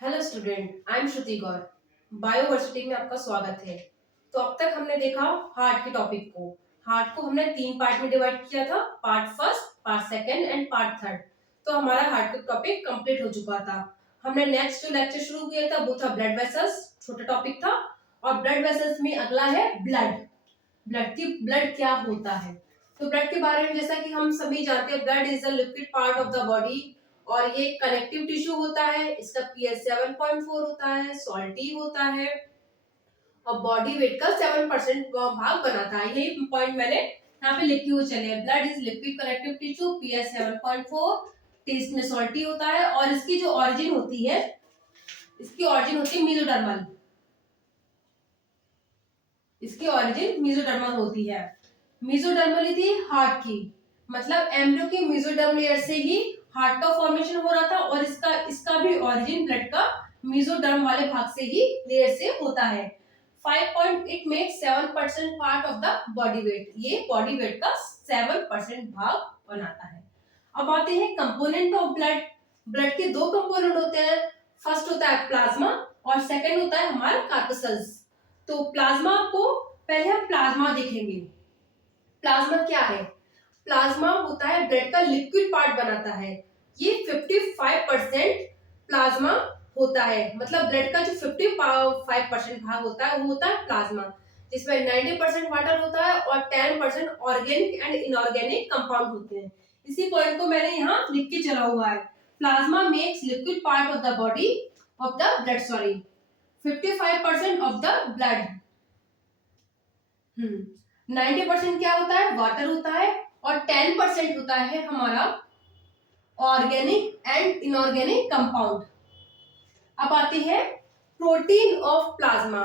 Hello student, I am Shruti Gaur. Bioversity में आपका स्वागत है। तो अब तक हमने देखा हार्ट के टॉपिक को। हार्ट को हमने 3 पार्ट में डिवाइड किया था, part first, part second and part third. तो हमारा हार्ट का टॉपिक कंप्लीट हो चुका था। हमने नेक्स्ट जो लेक्चर शुरू किया था वो था ब्लड वेसल्स, छोटा टॉपिक था। और ब्लड वेसल्स में अगला है ब्लड। ब्लड क्या होता है? तो ब्लड के बारे में जैसा कि हम सभी जानते हैं, blood is a liquid part of the body और ये कनेक्टिव टिश्यू होता है। इसका पीएच 7.4 होता है, सॉल्टी होता है और बॉडी वेट का 7% भाग बनाता है। यही पॉइंट मैंने यहाँ पे लिखे हुए चले। Blood is liquid connective tissue, pH 7.4, taste में सॉल्टी होता है और इसकी जो ऑरिजिन होती है, मेसोडर्मल। इसकी ऑरिजिन मेसोडर्मल होती है। मेसोडर्मल थी हार्ट की, मतलब एम्ब्रियो की मेसोडर्म लेयर से ही हार्ट का फॉर्मेशन हो रहा था और इसका भी ऑरिजिन ब्लड का मेसोडर्म वाले भाग से ही लेयर से होता है। 5.8 में 7% part of the body weight, ये बॉडी वेट का 7% भाग बनाता है। अब आते हैं कंपोनेंट ऑफ ब्लड। ब्लड के दो कंपोनेंट होते हैं, फर्स्ट होता है प्लाज्मा और सेकंड होता है हमारा कार्पसल्स। तो प्लाज्मा को पहले हम प्लाज्मा देखेंगे। प्लाज्मा क्या है? प्लाज्मा होता है ब्लड का लिक्विड पार्ट बनाता है। ये 55% प्लाज्मा होता है, मतलब ब्लड का जो 55% भाग होता है वो होता है प्लाज्मा, जिसमें 90% वाटर होता है और 10% ऑर्गेनिक एंड इनऑर्गेनिक कंपाउंड होते हैं। इसी पॉइंट को मैंने यहाँ लिख के चला हुआ है। Plasma makes liquid part of the body of the blood, sorry 55% of the blood. 90% क्या होता है? वाटर होता है और 10% होता है हमारा ऑर्गेनिक एंड इनऑर्गेनिक कंपाउंड। अब आते हैं प्रोटीन ऑफ प्लाज्मा।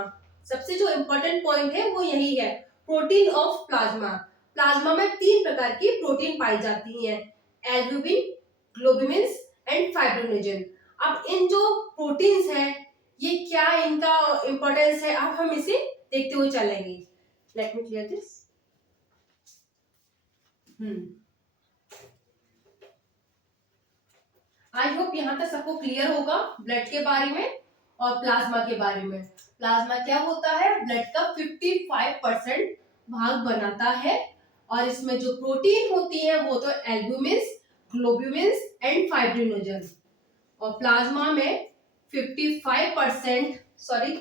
सबसे जो इंपॉर्टेंट पॉइंट है वो यही है, प्रोटीन ऑफ प्लाज्मा। प्लाज्मा में 3 प्रकार की प्रोटीन पाई जाती हैं, एल्ब्यूमिन, ग्लोबुलिन्स एंड फाइब्रिनोजन। अब इन जो प्रोटीन्स हैं, ये क्या इनका इंपॉर्टेंस है, अब हम इसे देखते हुए चलेंगे। Let me clear this. I hope यहाँ तक सबको क्लियर होगा ब्लड के बारे में और प्लाज्मा के बारे में। प्लाज्मा क्या होता है? ब्लड का 55% भाग बनाता है और इसमें जो प्रोटीन होती है वो तो एल्ब्यूमिन्स, ग्लोब्यूलिन्स एंड फाइब्रिनोजन। और प्लाज्मा में 55% सॉरी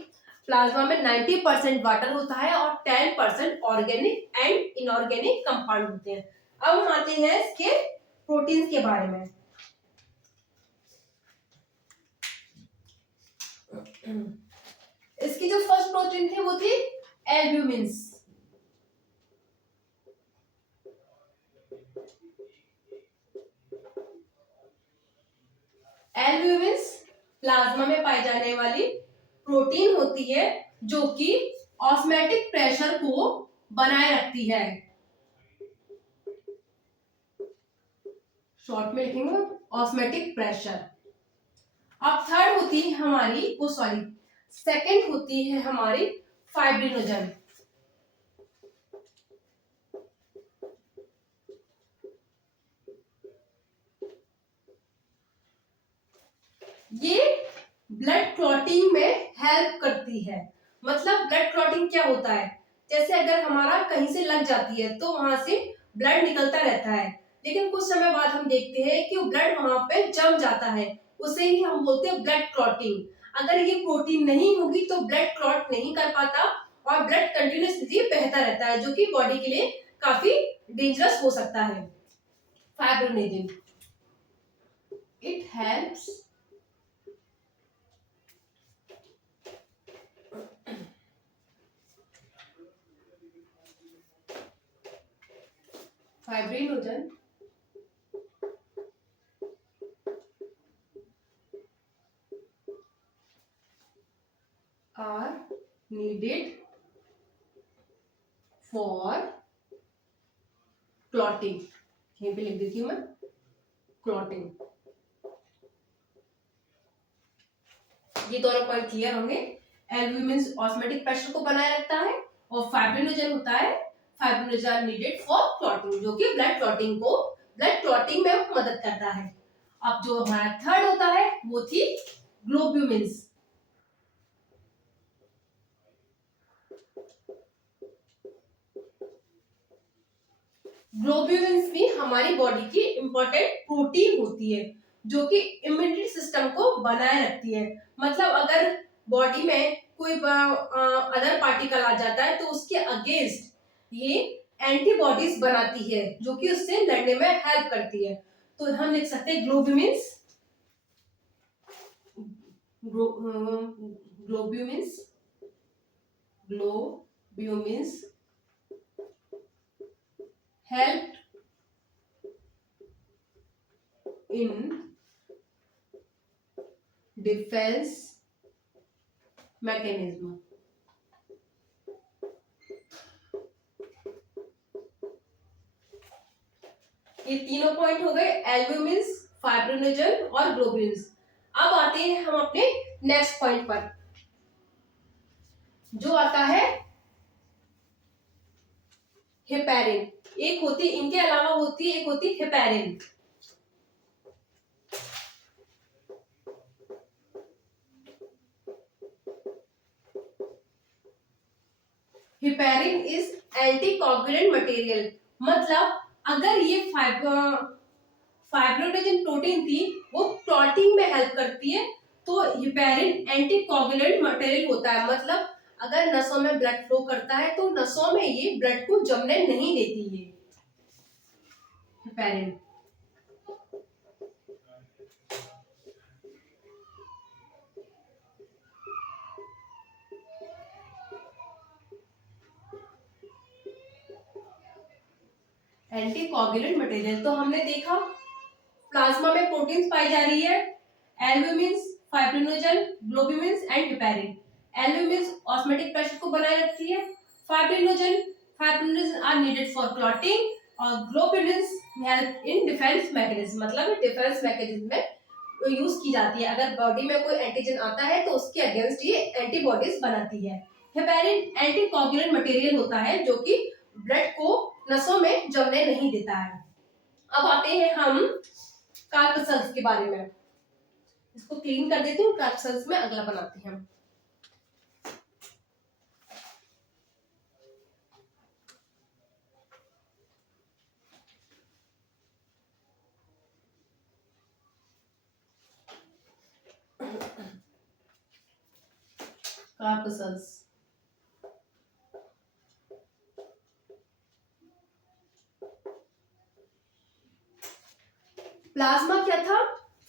प्लाज्मा में 90% वाटर होता है और 10% ऑर्गेनिक एंड इनऑर्गेनिक कंपाउंड होते हैं। अब हम आते हैं इसके प्रोटीन्स के बारे में। इसकी जो फर्स्ट प्रोटीन थी वो थी एल्ब्यूमिन्स। एल्ब्यूमिन्स प्लाज्मा में पाई जाने वाली प्रोटीन होती है जो कि ऑस्मोटिक प्रेशर को बनाए रखती है। शॉर्ट में लिखेंगे ऑस्मोटिक प्रेशर। अब थर्ड होती है हमारी सेकंड होती है हमारी फाइब्रिनोजन। ये ब्लड क्लॉटिंग में हेल्प करती है। मतलब ब्लड क्लॉटिंग क्या होता है? जैसे अगर हमारा कहीं से लग जाती है तो वहां से ब्लड निकलता रहता है, लेकिन कुछ समय बाद हम देखते हैं कि ब्लड वहां पे जम जाता है, उसे ही हम बोलते हैं ब्लड क्लॉटिंग। अगर ये प्रोटीन नहीं होगी तो ब्लड क्लॉट नहीं कर पाता और ब्लड कंटिन्यूसली बहता रहता है, जो कि बॉडी के लिए काफी डेंजरस हो सकता है। Fibrinogen, it helps fibrinogen are needed for clotting। यहीं पे लिख देती हूं मैं क्लॉटिंग। ये दोनों पॉइंट क्लियर होंगे। एल्ब्यूमिन ऑस्मोटिक प्रेशर को बनाए रखता है और फाइब्रिनोजन होता है फाइब्रिनोजन नीडेड फॉर क्लॉटिंग, जो कि ब्लड क्लॉटिंग में मदद करता है। अब जो हमारा थर्ड होता है वो थी ग्लोब्यूमिन्स। ग्लोब्यूलिन्स भी हमारी बॉडी की इंपॉर्टेंट प्रोटीन होती है जो कि इम्यूनिटी सिस्टम को बनाए रखती है। मतलब अगर बॉडी में कोई अदर पार्टिकल आ जाता है तो उसके अगेंस्ट ये एंटीबॉडीज बनाती है जो कि उससे लड़ने में हेल्प करती है। तो हम लिख सकते हैं ग्लोब्यूमिन्स, ग्लोब्यूमिन्स, ग्लोब्यूमिन्स help in defense mechanism। ये तीनों पॉइंट हो गए, एल्ब्यूमिन्स, फाइब्रिनोजन और ग्लोब्यूलिन्स। अब आते हैं हम अपने नेक्स्ट पॉइंट पर जो आता है हेपेरिन। एक होती, इनके अलावा होती है, एक होती heparin. Heparin is anticoagulant material. मतलब अगर ये फाइब्रोनोजन प्रोटीन थी वो क्लॉटिंग में हेल्प करती है, तो हेपेरिन एंटीकोगुलेंट मटेरियल होता है। मतलब अगर नसों में ब्लड फ्लो करता है तो नसों में ये ब्लड को जमने नहीं देती है हेपेरिन। एंटीकोगुलेंट मटेरियल तो हमने देखा प्लाज्मा में प्रोटीन्स पाई जा रही है, albumins, fibrinogen, globulins and heparin. Albumins osmotic pressure को बनाए रखती है, fibrinogen are needed for clotting और globulins help in defence mechanism. मतलब डिफेंस मैकेनिज्म में यूज की जाती है। अगर बॉडी में कोई एंटीजन आता है तो उसके अगेंस्ट ये एंटीबॉडीज बनाती है। हेपेरिन एंटीकोगुलेंट मटेरियल होता है जो कि ब्लड को नसों में जमने नहीं देता है। अब आते हैं हम कार्पसेल्स के बारे में। इसको क्लीन कर देती हूँ, कार्पसेल्स में अगला बनाते हैं हम। कार्पसेल्स प्लाज्मा क्या था,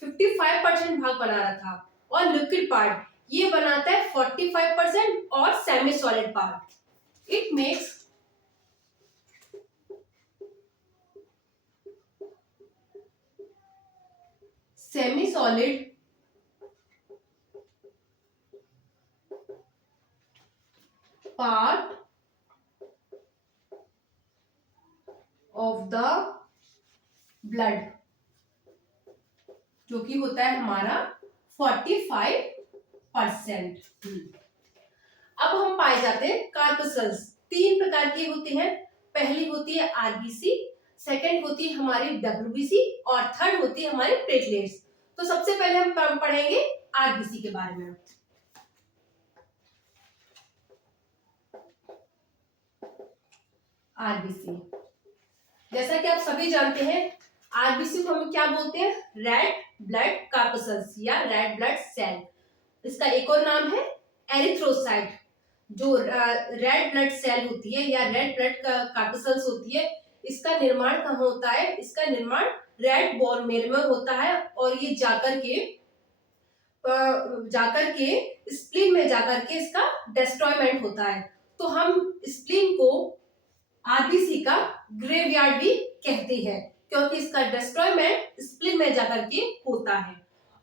55% भाग बना रहा था और लिक्विड पार्ट ये बनाता है 45% और semi solid part. It makes semi solid part of the blood जो कि होता है हमारा 45%। अब हम पाए जाते हैं कार्पसेल्स। 3 प्रकार के होते हैं। पहली होती है आरबीसी, सेकंड होती है हमारी डब्ल्यूबीसी और थर्ड होती है हमारी प्लेटलेट्स। तो सबसे पहले हम पढ़ेंगे आरबीसी के बारे में। आरबीसी जैसा कि आप सभी जानते हैं, आरबीसी को हम क्या बोलते हैं, रेड ब्लड कार्पसेल्स या रेड ब्लड सेल। इसका एक और नाम है एरिथ्रोसाइट। जो रेड ब्लड सेल होती है या रेड ब्लड कार्पसेल्स होती है, इसका निर्माण कहाँ होता है, इसका निर्माण रेड बोन मैरो में होता है और ये जाकर के स्प्लीन में जाकर के इसका डिस्ट्रॉयमेंट होता है। तो हम स्प्लीन को आरबीसी का ग्रेवयार्ड भी कहते हैं क्योंकि इसका डिस्ट्रॉयमेंट स्प्लीन में जाकर के होता है।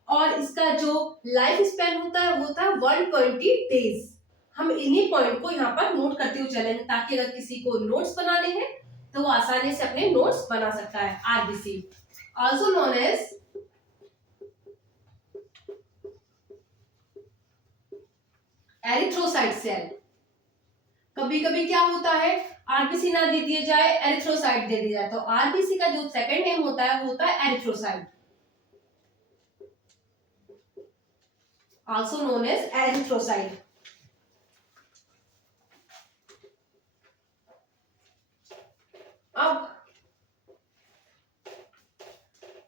और इसका जो लाइफ स्पैन होता है वो होता है 120 डेज। हम इन्हीं पॉइंट को यहाँ पर नोट करते हुए चलेंगे ताकि अगर किसी को नोट्स बनाने हैं तो वो आसानी से अपने नोट्स बना सकता है। RBC also known as erythrocyte cell. कभी कभी क्या होता है, आरबीसी ना दे दिया जाए, एरिथ्रोसाइट दे दिया जाए, तो आरबीसी का जो सेकंड नेम होता है वो होता है erythrocyte. Also known as erythrocyte. अब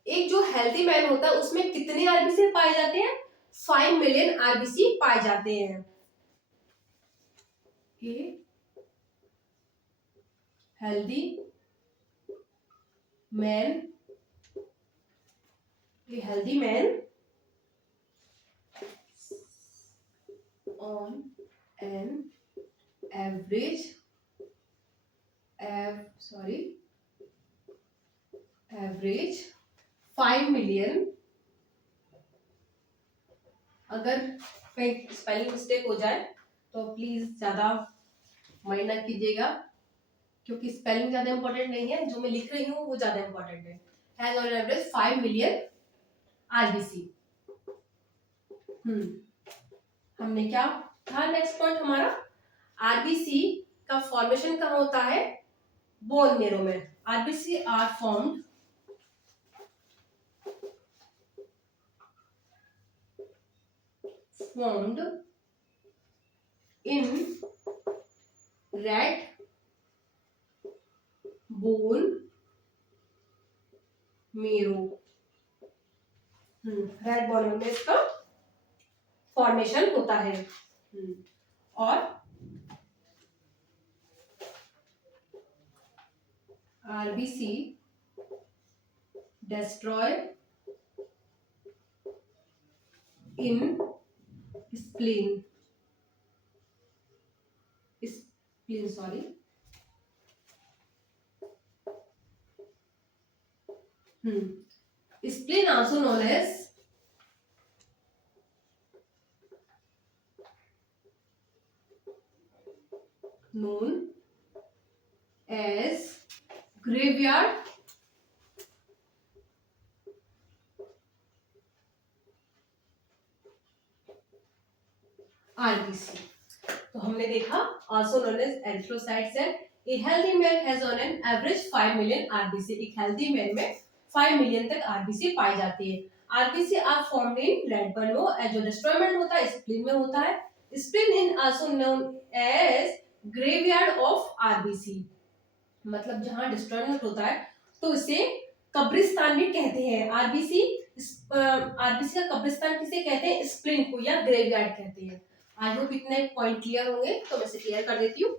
एक जो हेल्दी मैन होता है उसमें कितने आरबीसी पाए जाते हैं? 5 मिलियन आरबीसी पाए जाते हैं। Healthy man, a healthy man on an average average 5 million, अगर कहीं स्पेलिंग मिस्टेक हो जाए तो प्लीज ज्यादा माइंड ना कीजिएगा, क्योंकि स्पेलिंग ज्यादा इंपॉर्टेंट नहीं है, जो मैं लिख रही हूँ वो ज्यादा इंपॉर्टेंट है। Has on average 5 million RBC. हमने क्या था नेक्स्ट पॉइंट हमारा? आरबीसी का फॉर्मेशन कहाँ होता है? बोन मेरो में। RBC are formed in rat bone marrow। Red bone में इसका फॉर्मेशन होता है। और RBC destroy in spleen, sorry, spleen also known as graveyard RBC. तो हमने देखा also known as एरिथ्रोसाइट्स है। A healthy man has on an average 5 million RBC. एक हेल्दी मैन में 5 मिलियन तक आरबीसी पाई जाती है। RBC are formed in red bone, जो डिस्ट्रॉयमेंट होता है स्प्लीन में होता है। Spleen is also known as graveyard of RBC, मतलब जहां डिस्ट्रॉयमेंट होता है तो इसे कब्रिस्तान भी कहते हैं। आरबीसी आरबीसी का कब्रिस्तान किसे कहते हैं? स्प्लीन को, या ग्रेवयार्ड कहते हैं। आई होप इतने पॉइंट क्लियर होंगे, तो मैं इसे क्लियर कर देती हूँ।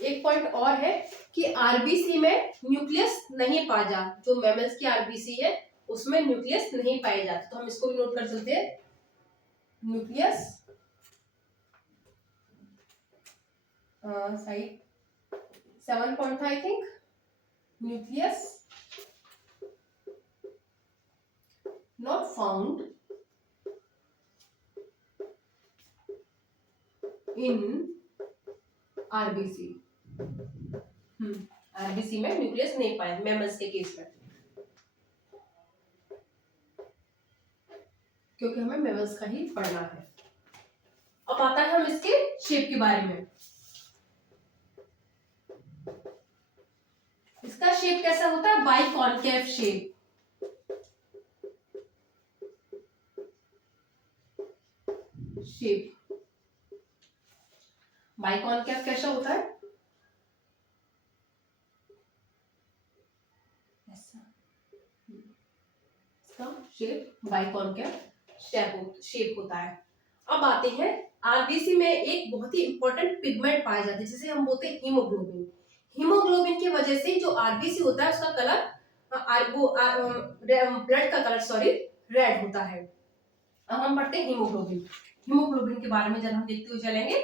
एक पॉइंट और है कि आरबीसी में न्यूक्लियस नहीं पाया जाता। जो मैमल्स की आरबीसी है उसमें न्यूक्लियस नहीं पाए जाते, तो हम इसको भी नोट कर सकते हैं। न्यूक्लियस साइड 7 पॉइंट था I think. Nucleus not found in RBC. RBC में न्यूक्लियस नहीं पाए मैमल्स के केस में, क्योंकि हमें मैमल्स का ही पढ़ना है। अब आता है हम इसके शेप के बारे में। इसका शेप कैसा होता है? Biconcave shape. बाइकॉनकेव कैसा होता है? इसका शेप बाइकॉनकेव शेप होता है। अब आते हैं आरबीसी में एक बहुत ही इंपॉर्टेंट पिगमेंट पाया जाता है जिसे हम बोलते हैं हीमोग्लोबिन। हीमोग्लोबिन की वजह से जो आरबीसी होता है उसका कलर ब्लड का कलर रेड होता है। अब हम पढ़ते हैं हीमोग्लोबिन। हीमोग्लोबिन के बारे में जब हम देखते हुए चलेंगे,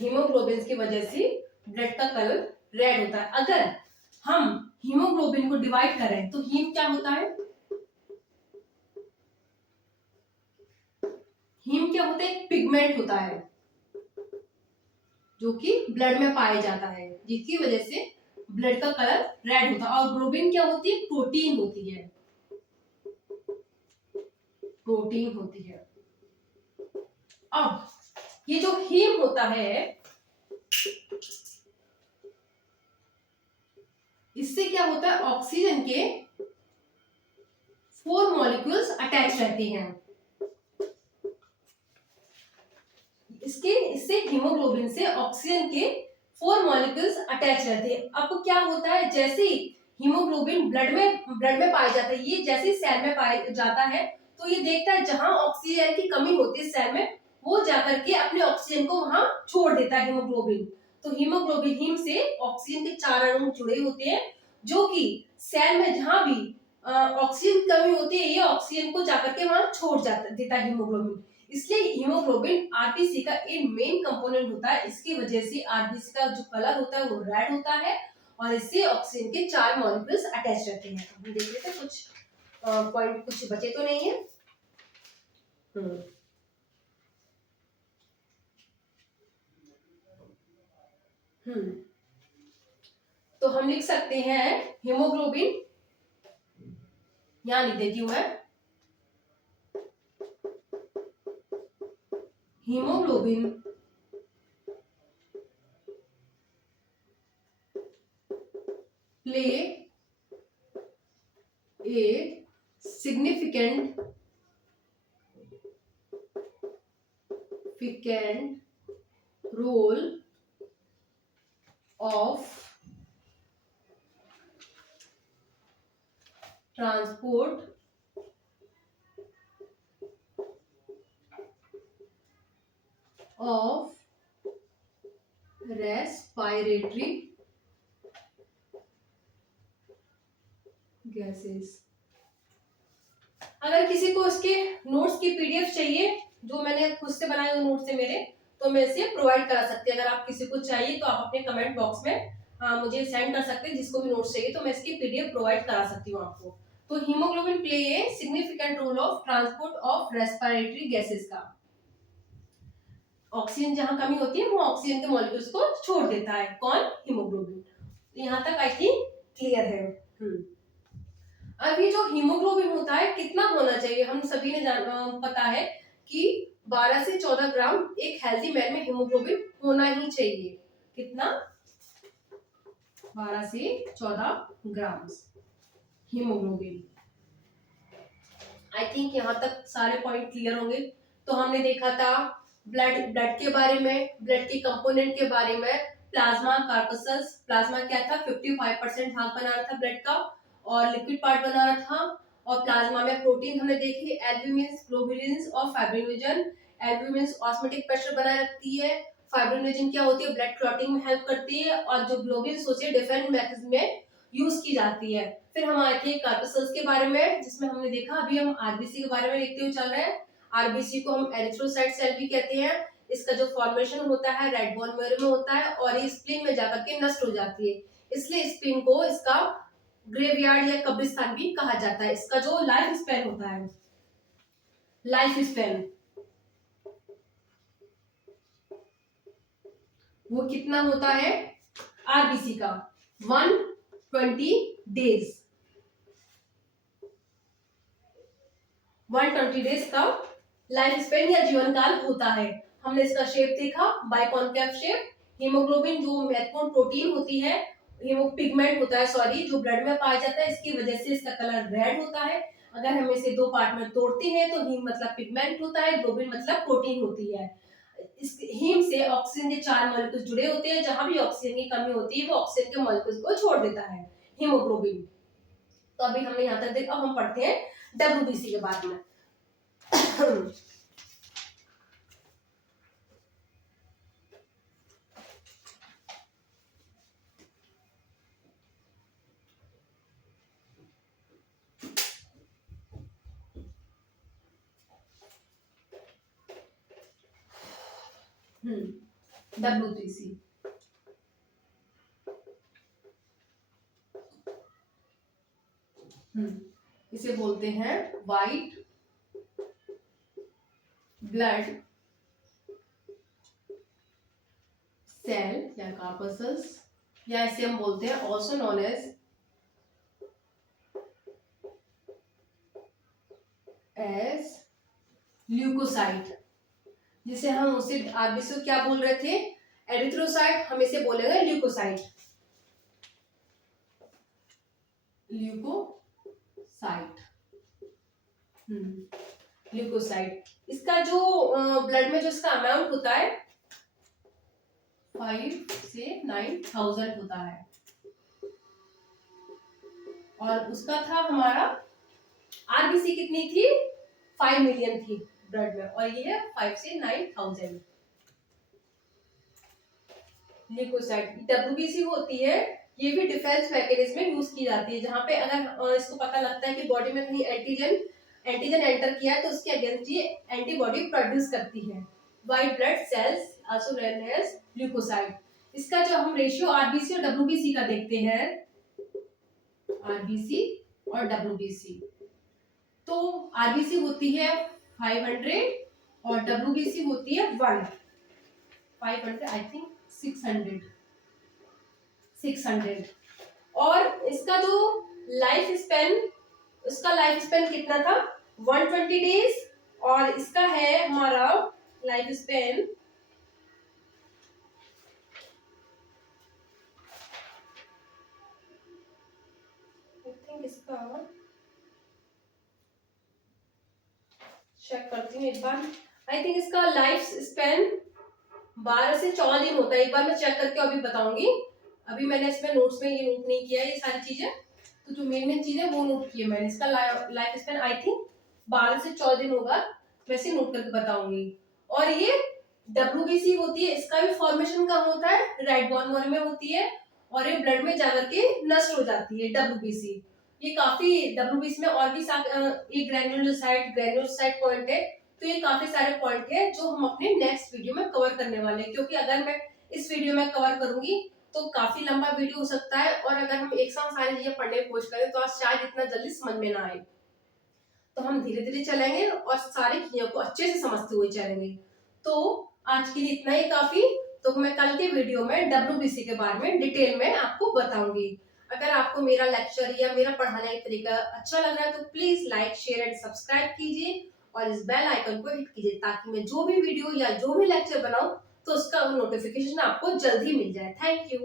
हीमोग्लोबिन की वजह से ब्लड का कलर रेड होता है। अगर हम हीमोग्लोबिन को डिवाइड करें तो हीम क्या होता है? हीम क्या होता है? एक पिगमेंट होता है जो कि ब्लड में पाया जाता है, जिसकी वजह से ब्लड का कलर रेड होता है। और ग्लोबिन क्या होती है? प्रोटीन होती है, प्रोटीन होती है। अब ये जो हीम होता है, इससे क्या होता है? ऑक्सीजन के 4 मॉलिक्यूल्स अटैच रहते हैं। इससे हीमोग्लोबिन से ऑक्सीजन के 4 मॉलिक्यूल्स अटैच रहते हैं। अब क्या होता है? जैसे ही हीमोग्लोबिन ब्लड में पाया जाता है, ये जैसे सेल में पाया जाता है तो ये देखता है जहां ऑक्सीजन की कमी होती है सेल में, वो जाकर के अपने ऑक्सीजन को वहां छोड़ देता है हीमोग्लोबिन। तो हीमोग्लोबिन हीम से ऑक्सीजन के 4 अणु जुड़े होते हैं, जो कि सेल में जहां भी ऑक्सीजन की कमी होती है, ये ऑक्सीजन को जाकर के वहां छोड़ देता है हीमोग्लोबिन। इसलिए हीमोग्लोबिन आरबीसी का एक मेन कंपोनेंट होता है। इसकी वजह से आरबीसी का जो कलर होता है वो रेड होता है, और इससे ऑक्सीजन के 4 मॉलिक्यूल्स अटैच रहते हैं। हम देख लेते हैं कुछ पॉइंट, कुछ बचे तो नहीं है। तो हम लिख सकते हैं हीमोग्लोबिन, यहां लिख देती हूं मैं, haemoglobin play A significant role of transport of respiratory gases। अगर किसी को इसके नोट्स की पीडीएफ चाहिए, जो मैंने खुद से बनाए हुए नोट्स है मेरे, तो मैं इसे प्रोवाइड करा सकती हूँ। अगर आप किसी को चाहिए तो आप अपने कमेंट बॉक्स में मुझे सेंड कर सकते हैं। जिसको भी नोट्स चाहिए तो मैं इसकी पीडीएफ प्रोवाइड करा सकती हूँ आपको। तो haemoglobin play a significant role of transport of respiratory gases का। ऑक्सीजन जहां कमी होती है वो ऑक्सीजन के मॉलिक्यूल्स को छोड़ देता है। कौन? हीमोग्लोबिन। यहाँ तक आई थिंक क्लियर है। अब ये जो हीमोग्लोबिन होता है कितना होना चाहिए? हम सभी ने पता है कि 12 से 14 ग्राम एक हेल्दी मैन में हीमोग्लोबिन होना ही चाहिए। कितना? 12 से 14 ग्राम हीमोग्लोबिन। आई थिंक यहाँ तक सारे पॉइंट क्लियर होंगे। तो हमने देखा था ब्लड के बारे में, ब्लड के कंपोनेंट के बारे में, प्लाज्मा कार्पसल्स। प्लाज्मा क्या था? 55% भाग बना रहा था ब्लड का, और लिक्विड पार्ट बना रहा था। और प्लाज्मा में प्रोटीन हमने देखी, एल्ब्यूमिन्स, ग्लोबुलिन्स और फाइब्रिनोजन। एल्ब्यूमिन्स ऑस्मोटिक प्रेशर बनाए रखती है। फाइब्रिनोजन क्या होती है? ब्लड क्लॉटिंग में हेल्प करती है। और जो ग्लोबुलिन्स होती है डिफरेंट मेथड्स में यूज की जाती है। फिर हम आए थे कार्पसल्स के बारे में, जिसमें हमने देखा, अभी हम आरबीसी के बारे में देखते हुए चल रहे हैं। आरबीसी को हम एरिथ्रोसाइट सेल भी कहते हैं। इसका जो फॉर्मेशन होता है रेड बोन मैरो में होता है, और ये स्प्लीन में जाकर के नष्ट हो जाती है। इसलिए स्प्लीन को इसका ग्रेवयार्ड या कब्रिस्तान भी कहा जाता है। इसका जो लाइफ स्पैन होता है, लाइफ स्पैन वो कितना होता है? आरबीसी का 120 डेज। 120 डेज का लाइफ स्पेन या जीवन काल होता है। हमने इसका शेप देखा, बाइकॉनकेव शेप। हीमोग्लोबिन जो महत्वपूर्ण प्रोटीन होती है, पिगमेंट होता है सॉरी, जो ब्लड में पाया जाता है, इसकी वजह से इसका कलर रेड होता है। अगर हम इसे दो पार्ट में तोड़ते हैं तो हीम मतलब पिगमेंट होता है, ग्लोबिन मतलब प्रोटीन होती है। इस हीम से ऑक्सीजन के 4 मॉलिक्यूल्स जुड़े होते हैं। जहां भी ऑक्सीजन की कमी होती है वो ऑक्सीजन के मॉलिक्यूल्स को छोड़ देता है हीमोग्लोबिन। तो अभी हमने यहाँ तक देखा। अब हम पढ़ते हैं डब्ल्यूबीसी के बारे में। डब्ल्यूबीसी इसे बोलते हैं वाइट ब्लड सेल या कार्पसल्स या ऐसे हम बोलते हैं ऑल्सो नोन एज ल्यूकोसाइट, जिसे हम उसे आरबीसी को क्या बोल रहे थे, एरिथ्रोसाइट, हम इसे बोलेंगे ल्यूकोसाइट, ल्यूकोसाइट। ल्यूकोसाइट, इसका जो ब्लड में जो इसका अमाउंट होता है 5 से 9,000 होता है, और उसका था हमारा आरबीसी कितनी थी, 5 मिलियन थी ब्लड में, और ये है 5 से 9,000। ल्यूकोसाइट डब्ल्यूबीसी होती है, ये भी डिफेंस मैकेनिज्म में यूज की जाती है, जहां पे अगर इसको पता लगता है कि बॉडी में कहीं एंटीजन एंटर किया है तो उसके अगेंस्ट ये एंटीबॉडी प्रोड्यूस करती है, white blood cells also known as leucocyte. इसका जो हम रेशियो आरबीसी और डब्ल्यूबीसी का देखते हैं, आरबीसी और डब्ल्यूबीसी, तो आरबीसी होती है 500 और डब्ल्यूबीसी होती है 1, 500 आई थिंक 600, और इसका जो लाइफ स्पेन, उसका लाइफ स्पेन कितना था 120 डेज, और इसका है हमारा लाइफ स्पेन 12 से 14 दिन होता है, एक बार मैं चेक करके अभी बताऊंगी, अभी मैंने इसमें नोट्स में ये नोट नहीं किया है ये सारी चीजें, तो जो मेन मेन चीजें वो नोट की है मैंने, इसका लाइफ स्पेन आई थिंक 12 से 14 दिन होगा, वैसे नोट करके बताऊंगी। और ये डब्ल्यूबीसी होती है, इसका भी फॉर्मेशन कहाँ होता है, रेड बोन में होती है, और ये ब्लड में जाकर के नष्ट हो जाती है डब्ल्यूबीसी। ये काफी डब्ल्यूबीसी में और भी ये ग्रेन्युलोसाइट पॉइंट है, तो ये काफी सारे पॉइंट है जो हम अपने नेक्स्ट वीडियो में कवर करने वाले हैं, क्योंकि अगर मैं इस वीडियो में कवर करूंगी तो काफी लंबा वीडियो हो सकता है, और अगर हम एक साथ सारी चीजें पढ़ने की कोशिश करें तो आज शायद इतना जल्दी समझ में ना आए, तो हम धीरे धीरे चलेंगे और सारी चीजों को अच्छे से समझते हुए चलेंगे। तो आज के लिए इतना ही काफी, तो मैं कल के वीडियो में डब्ल्यूबीसी के बारे में डिटेल में आपको बताऊंगी। अगर आपको मेरा लेक्चर या मेरा पढ़ाने का तरीका अच्छा लग रहा है तो please like share and subscribe कीजिए, और इस बेल आइकन को हिट कीजिए, ताकि मैं जो भी वीडियो या जो भी लेक्चर बनाऊं तो उसका नोटिफिकेशन आपको जल्दी मिल जाए। Thank you.